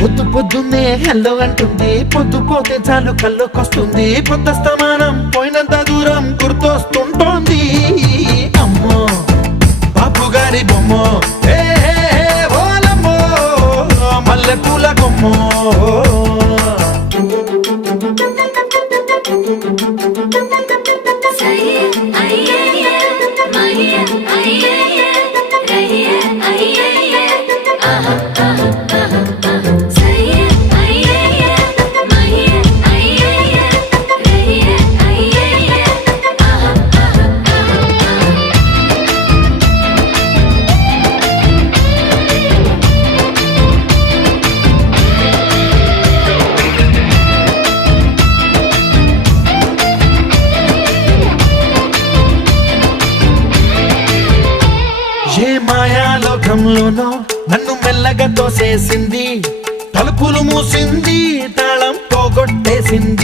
పొద్దు పొద్దున్నే హెల్లో అంటుంది, పొద్దు పోతే చాలు కళ్ళొకొస్తుంది, పొద్దస్తమానం పోయినంత దూరం గుర్తొస్తుంటోంది. అమ్మో బాపు గారి బొమ్మో, ఓలమ్మో మల్లె పూల కొమ్మో. ఏ మాయాలోకంలోనో నన్ను మెల్లగా తోసేసింది, తలుపులు మూసింది, తాళం పోగొట్టేసింది.